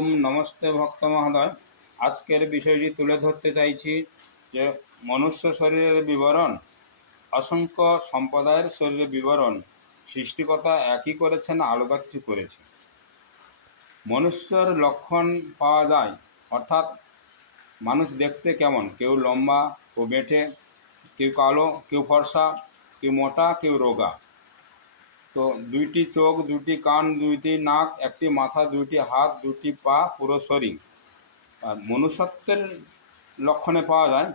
ওম নমস্তে ভক্ত মহোদয়। আজকের বিষয়টি তুলে ধরতে চাইছি যে মনুষ্য শরীরের বিবরণ, অসংখ্য সম্প্রদায়ের শরীরের বিবরণ সৃষ্টিকর্তা একই করেছেন, আলাদা কিছু করেছে। মনুষ্যর লক্ষণ পাওয়া যায়, অর্থাৎ মানুষ দেখতে কেমন, কেউ লম্বা, কেউ বেঁটে, কেউ কালো, কেউ ফর্সা, কেউ মোটা, কেউ রোগা। তো দুইটি চোখ, দুটি কান, দুইটি নাক, একটি মাথা, দুইটি হাত, দুটি পা, পুরো শরীর। আর মনুষ্যত্বের লক্ষণে পাওয়া যায়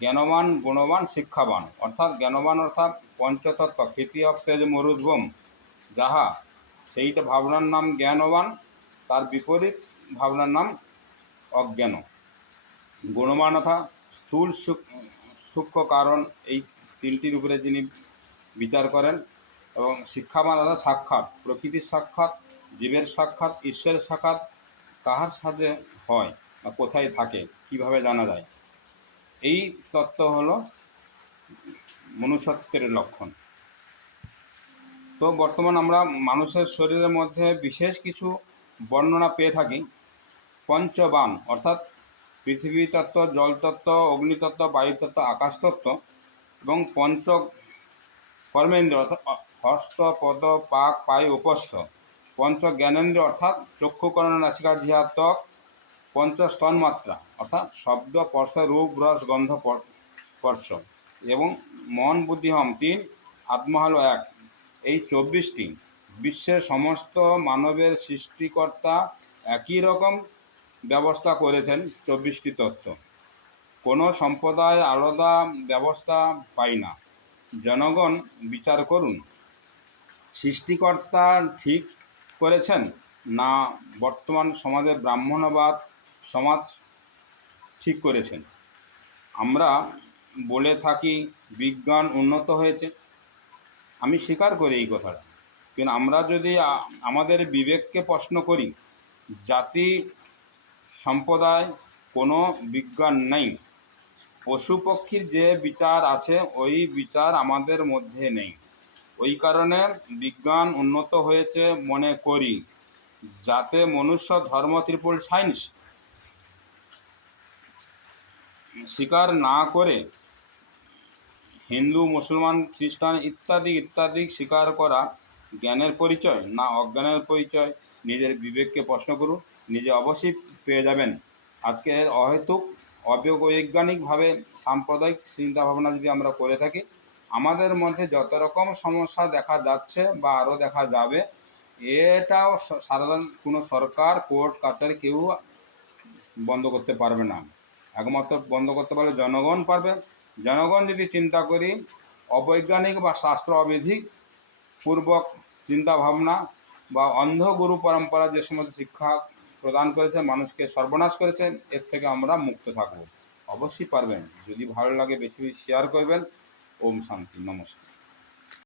জ্ঞানবান, গুণবান, শিক্ষাবান। অর্থাৎ জ্ঞানবান অর্থাৎ পঞ্চতত্ত্ব ক্ষিতি অফ তেজ মরুদ্গম যাহা, সেইটা ভাবনার নাম জ্ঞানবান, তার বিপরীত ভাবনার নাম অজ্ঞান। গুণবান অর্থাৎ স্থূল সূক্ষ্ম কারণ, এই তিনটির উপরে যিনি বিচার করেন। এবং শিক্ষাবান অর্থাৎ সাক্ষাৎ, প্রকৃতির সাক্ষাৎ, জীবের সাক্ষাৎ, ঈশ্বরের সাক্ষাৎ কাহার সাথে হয় বা কোথায় থাকে, কিভাবে জানা যায়, এই তত্ত্ব হলো মনুষ্যত্বের লক্ষণ। তো বর্তমান আমরা মানুষের শরীরের মধ্যে বিশেষ কিছু বর্ণনা পেয়ে থাকি। পঞ্চবান অর্থাৎ পৃথিবী তত্ত্ব, জলতত্ত্ব, অগ্নিতত্ত্ব, বায়ুতত্ত্ব, আকাশতত্ত্ব। এবং পঞ্চ কর্মেন্দ্র অর্থাৎ হস্ত, পদ, পাক, পায়ু, উপস্থ। পঞ্চ জ্ঞানেন্দ্র অর্থাৎ চক্ষু, কর্ণ, নাসিকা, জিহ্বা, ত্বক। পঞ্চ স্তন্মাত্রা অর্থাৎ শব্দ, স্পর্শ, রূপ, রস, গন্ধ, স্পর্শ। এবং মন, বুদ্ধি, হম তিন, আত্মা হল এক। এই 24টি বিশ্বের সমস্ত মানবের সৃষ্টিকর্তা একই রকম ব্যবস্থা করেছেন। 24টি তত্ত্ব, কোনো সম্প্রদায় আলাদা ব্যবস্থা পাই না। জনগণ বিচার করুন, সৃষ্টিকর্তা ঠিক করেছেন না বর্তমান সমাজের ব্রাহ্মণবাদ সমাজ ঠিক করেছেন? আমরা বলে থাকি বিজ্ঞান উন্নত হয়েছে, আমি স্বীকার করি এই কথাটা, কিন্তু আমরা যদি আমাদের বিবেককে প্রশ্ন করি, জাতি সম্প্রদায় কোনো বিজ্ঞান নেই। পশু পক্ষীর যে বিচার আছে ওই বিচার আমাদের মধ্যে নেই। ওই কারণে বিজ্ঞান উন্নত হয়েছে মনে করি, যাতে মনুষ্য ধর্ম ত্রিপল সায়েন্স স্বীকার না করে হিন্দু, মুসলমান, খ্রিস্টান ইত্যাদি ইত্যাদি স্বীকার করা জ্ঞানের পরিচয় না অজ্ঞানের পরিচয়? নিজের বিবেককে প্রশ্ন করুন, নিজে অবশ্যই পেয়ে যাবেন। আজকে অহেতুক অবৈজ্ঞানিকভাবে সাম্প্রদায়িক চিন্তাভাবনা যদি আমরা করে থাকি, আমাদের মধ্যে যত রকম সমস্যা দেখা যাচ্ছে বা আরও দেখা যাবে, এটাও সাধারণ কোনো সরকার, কোর্ট কাছারি কেউ বন্ধ করতে পারবে না। একমাত্র বন্ধ করতে পারলে জনগণ পারবে। জনগণ যদি চিন্তা করি, অবৈজ্ঞানিক বা শাস্ত্র অবিধি পূর্বক চিন্তাভাবনা বা অন্ধ গুরু পরম্পরা যে সমস্ত শিক্ষা প্রদান করেছে, মানুষকে সর্বনাশ করেছেন, এর থেকে আমরা মুক্ত থাকব। অবশ্যই পারবেন। যদি ভালো লাগে বেশি বেশি শেয়ার করবেন। ওম শান্তি, নমস্কার।